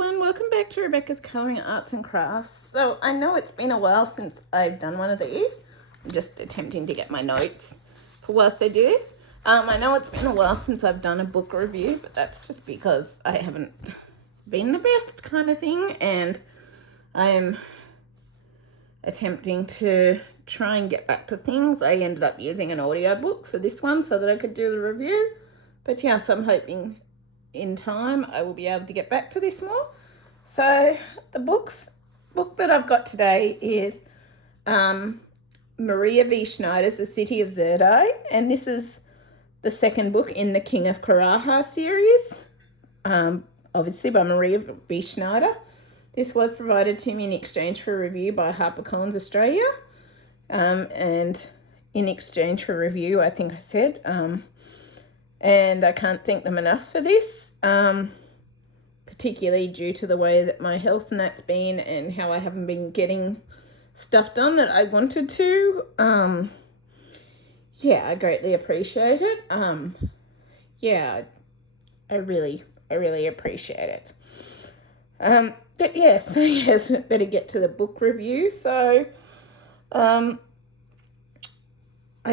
everyone, welcome back to Rebecca's Colouring Arts and Crafts. So I know it's been a while since I've done one of these. I'm just attempting to get my notes for whilst I do this. I know it's been a while since I've done a book review, but that's just because I haven't been the best kind of thing, and I'm attempting to try and get back to things. I ended up using an audiobook for this one so that I could do the review. But yeah, so I'm hoping in time I will be able to get back to this more. So the book that I've got today is Maria V. Schneider's The City of Zirdai, and this is the second book in the King of Karaha series, obviously by Maria V. Schneider. This was provided to me in exchange for review by Harpercollins Australia, and in exchange for review, I think I said, and I can't thank them enough for this, particularly due to the way that my health and that's been and how I haven't been getting stuff done that I wanted to. Yeah, I greatly appreciate it. Yeah, I really appreciate it. But yes, better get to the book review. So, I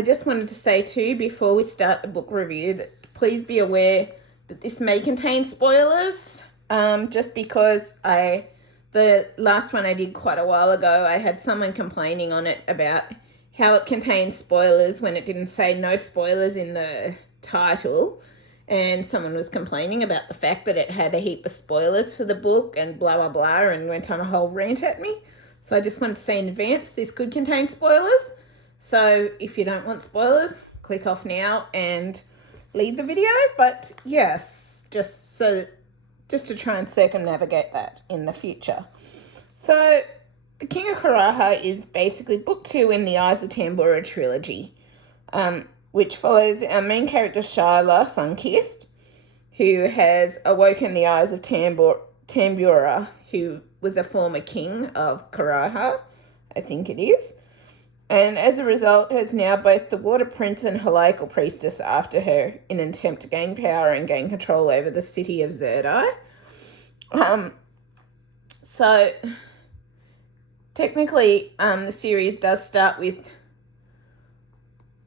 just wanted to say too, before we start the book review, that please be aware that this may contain spoilers, just because the last one I did quite a while ago, I had someone complaining on it about how it contains spoilers when it didn't say no spoilers in the title, and someone was complaining about the fact that it had a heap of spoilers for the book and blah, blah, blah, and went on a whole rant at me. So I just wanted to say in advance, this could contain spoilers. So if you don't want spoilers, click off now and leave the video. But yes, just to try and circumnavigate that in the future. So The King of Karaha is basically book 2 in the Eyes of Tambura trilogy, which follows our main character Shyla Sunkist, who has awoken the eyes of Tambura, who was a former king of Karaha, I think it is, and as a result has now both the Water Prince and Helical Priestess after her in an attempt to gain power and gain control over the city of Zirdai. So technically, the series does start with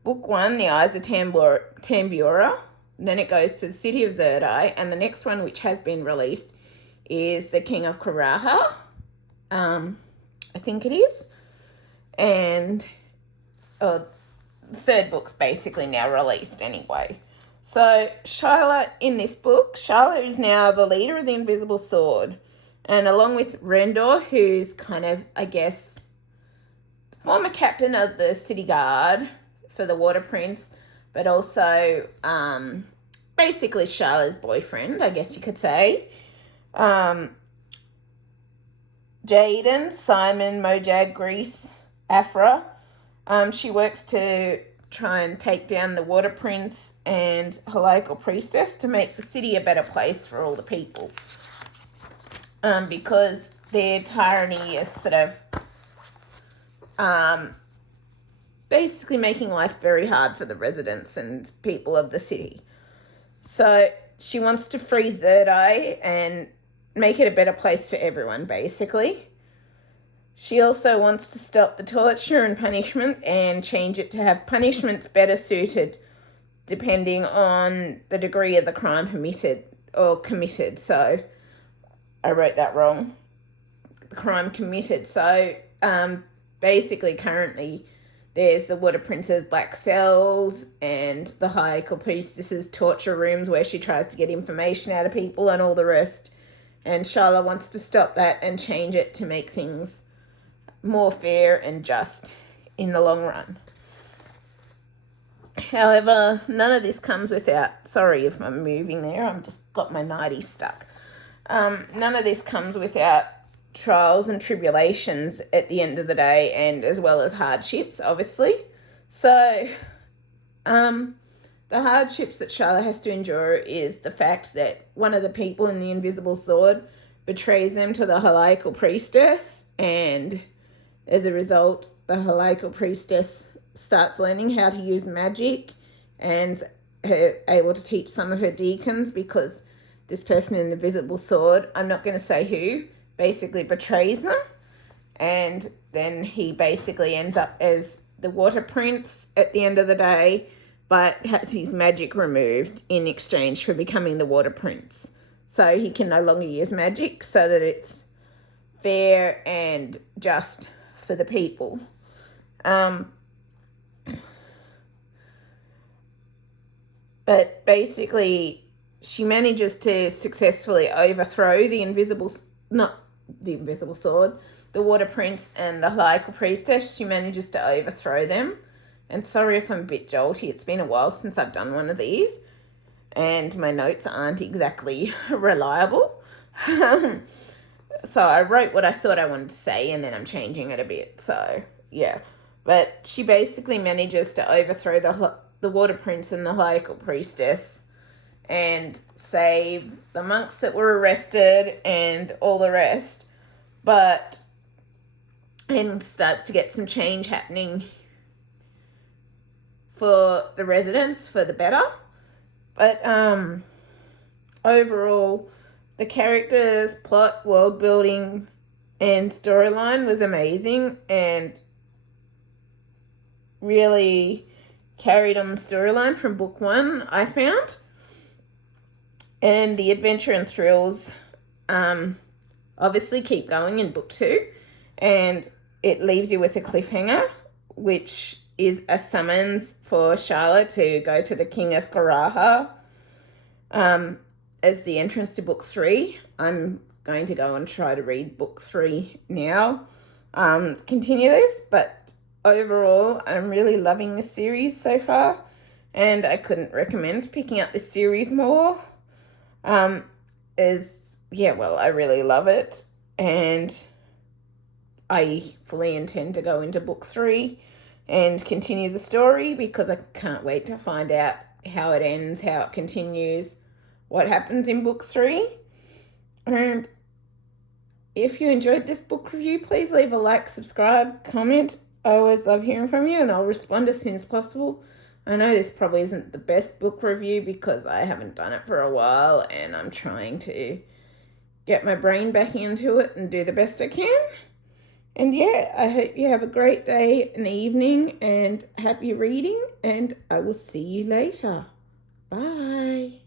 book 1, The Eyes of Tambura. Then it goes to the city of Zirdai, and the next one, which has been released, is The King of Karaha. I think it is. And the third book's basically now released anyway. So Shyla, in this book, Shyla is now the leader of the Invisible Sword. And along with Rendor, who's kind of, I guess, former captain of the city guard for the Water Prince, but also basically Shyla's boyfriend, I guess you could say. Jaden, Simon, Mojag, Grease, Afra. She works to try and take down the Water Prince and Helical Priestess to make the city a better place for all the people. Because their tyranny is sort of basically making life very hard for the residents and people of the city. So she wants to free Zirdai and make it a better place for everyone, basically. She also wants to stop the torture and punishment and change it to have punishments better suited depending on the degree of the crime committed. So I wrote that wrong. The crime committed. So basically currently there's the Water Prince's black cells and the Helical Priestess's torture rooms where she tries to get information out of people and all the rest. And Shyla wants to stop that and change it to make things more fair and just in the long run. However, none of this comes without... Sorry if I'm moving there. I've just got my nightie stuck. None of this comes without trials and tribulations at the end of the day, and as well as hardships, obviously. So, the hardships that Shyla has to endure is the fact that one of the people in the Invisible Sword betrays them to the Helical Priestess, and as a result, the Helical Priestess starts learning how to use magic and able to teach some of her deacons, because this person in the visible sword, I'm not going to say who, basically betrays them. And then he basically ends up as the Water Prince at the end of the day, but has his magic removed in exchange for becoming the Water Prince. So he can no longer use magic, so that it's fair and just for the people. But basically, she manages to successfully overthrow the Water Prince and the Helical Priestess. She manages to overthrow them. And sorry if I'm a bit jolty, it's been a while since I've done one of these, and my notes aren't exactly reliable. So I wrote what I thought I wanted to say, and then I'm changing it a bit. So, yeah. But she basically manages to overthrow the Water Prince and the Helical Priestess and save the monks that were arrested and all the rest. And starts to get some change happening for the residents for the better. But overall, the characters, plot, world building, and storyline was amazing, and really carried on the storyline from book 1, I found. And the adventure and thrills obviously keep going in book 2, and it leaves you with a cliffhanger, which is a summons for Charlotte to go to the King of Karaha as the entrance to book 3. I'm going to go and try to read book 3 now, continue this, but overall, I'm really loving this series so far, and I couldn't recommend picking up this series more. I really love it, and I fully intend to go into book 3 and continue the story, because I can't wait to find out how it ends, how it continues, what happens in book 3. And if you enjoyed this book review, please leave a like, subscribe, comment. I always love hearing from you, and I'll respond as soon as possible. I know this probably isn't the best book review because I haven't done it for a while, and I'm trying to get my brain back into it and do the best I can. And yeah, I hope you have a great day and evening, and happy reading, and I will see you later. Bye.